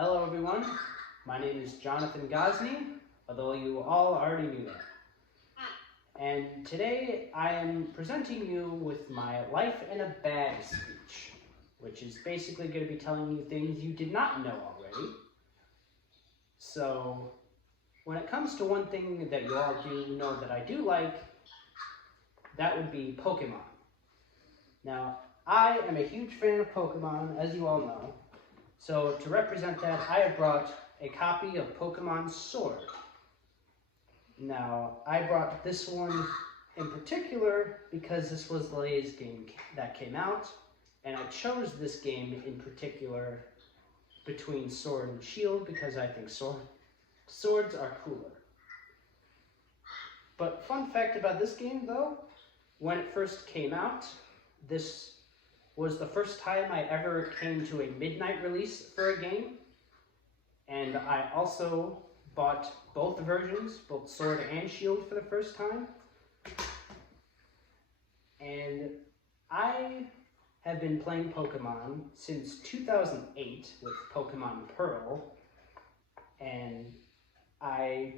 Hello everyone, my name is Jonathan Gosney, although you all already knew that. And today I am presenting you with my life in a bag speech, which is basically going to be telling you things you did not know already. So, when it comes to one thing that you all do know that I do like, that would be Pokemon. Now, I am a huge fan of Pokemon, as you all know. So to represent that, I have brought a copy of Pokemon Sword. Now, I brought this one in particular because this was the latest game that came out, and I chose this game in particular between Sword and Shield because I think swords are cooler. But fun fact about this game though, when it first came out, this was the first time I ever came to a midnight release for a game, and I also bought both versions, both Sword and Shield, for the first time. And I have been playing Pokemon since 2008 with Pokemon Pearl, and I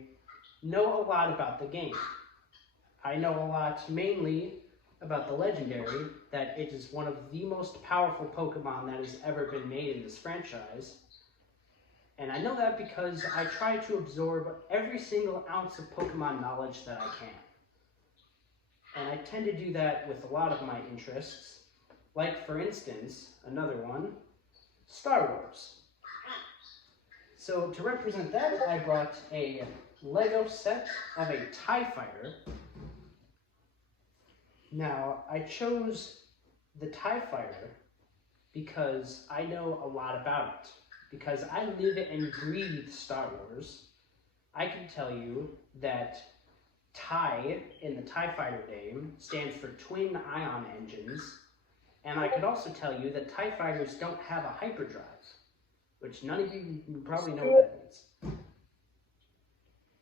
know a lot about the game. I know a lot mainly about the legendary, that it is one of the most powerful Pokemon that has ever been made in this franchise. And I know that because I try to absorb every single ounce of Pokemon knowledge that I can. And I tend to do that with a lot of my interests, like for instance, another one, Star Wars. So to represent that, I brought a Lego set of a TIE Fighter. Now, I chose the TIE Fighter because I know a lot about it. Because I live and breathe Star Wars, I can tell you that TIE in the TIE Fighter name stands for Twin Ion Engines, and I could also tell you that TIE Fighters don't have a hyperdrive, which none of you probably know what that means.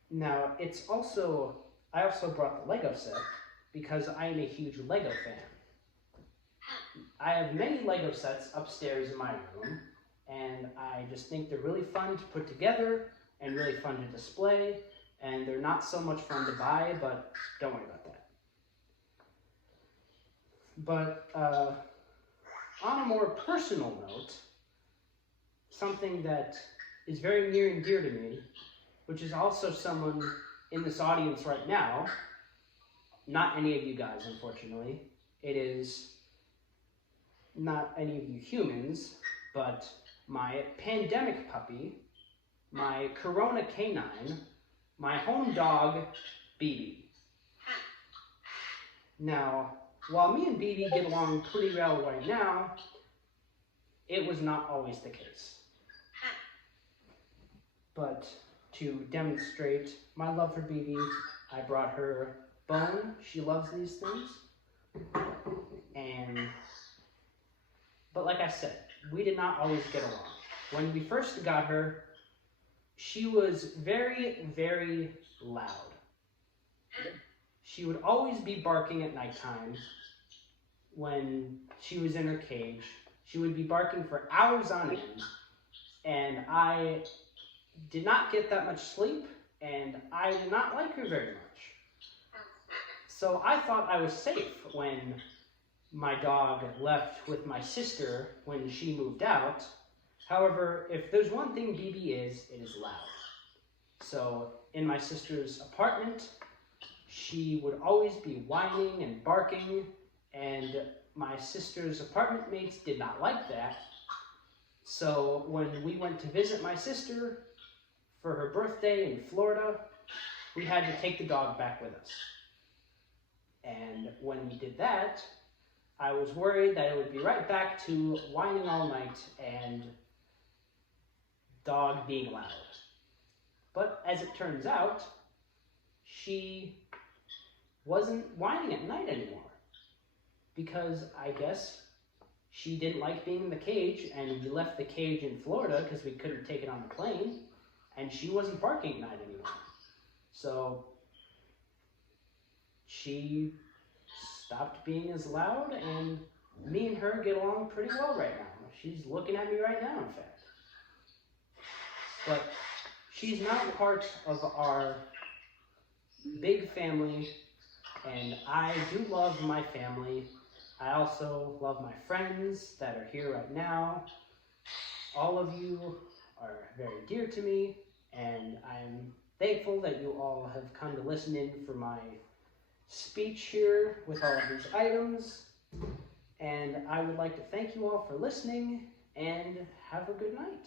Now, I also brought the Lego set because I am a huge Lego fan. I have many Lego sets upstairs in my room, and I just think they're really fun to put together and really fun to display, and they're not so much fun to buy, but don't worry about that. But on a more personal note, something that is very near and dear to me, which is also someone in this audience right now, not any of you guys, unfortunately. It is not any of you humans, but my pandemic puppy, my Corona canine, my home dog, BB. Now, while me and BB get along pretty well right now, it was not always the case. But to demonstrate my love for BB, I brought her Bone. She loves these things. But like I said, we did not always get along. When we first got her, she was very, very loud. She would always be barking at nighttime when she was in her cage. She would be barking for hours on end, and I did not get that much sleep, and I did not like her very much. So I thought I was safe when my dog left with my sister when she moved out. However, if there's one thing BB is, it is loud. So in my sister's apartment, she would always be whining and barking, and my sister's apartment mates did not like that. So when we went to visit my sister for her birthday in Florida, we had to take the dog back with us. And when we did that, I was worried that it would be right back to whining all night and dog being loud. But as it turns out, she wasn't whining at night anymore. Because I guess she didn't like being in the cage, and we left the cage in Florida because we couldn't take it on the plane, and she wasn't barking at night anymore. So she stopped being as loud, and me and her get along pretty well right now. She's looking at me right now, in fact. but she's now part of our big family, and I do love my family. I also love my friends that are here right now. All of you are very dear to me, and I'm thankful that you all have come to listen in for my speech here with all of these items. And I would like to thank you all for listening, and have a good night.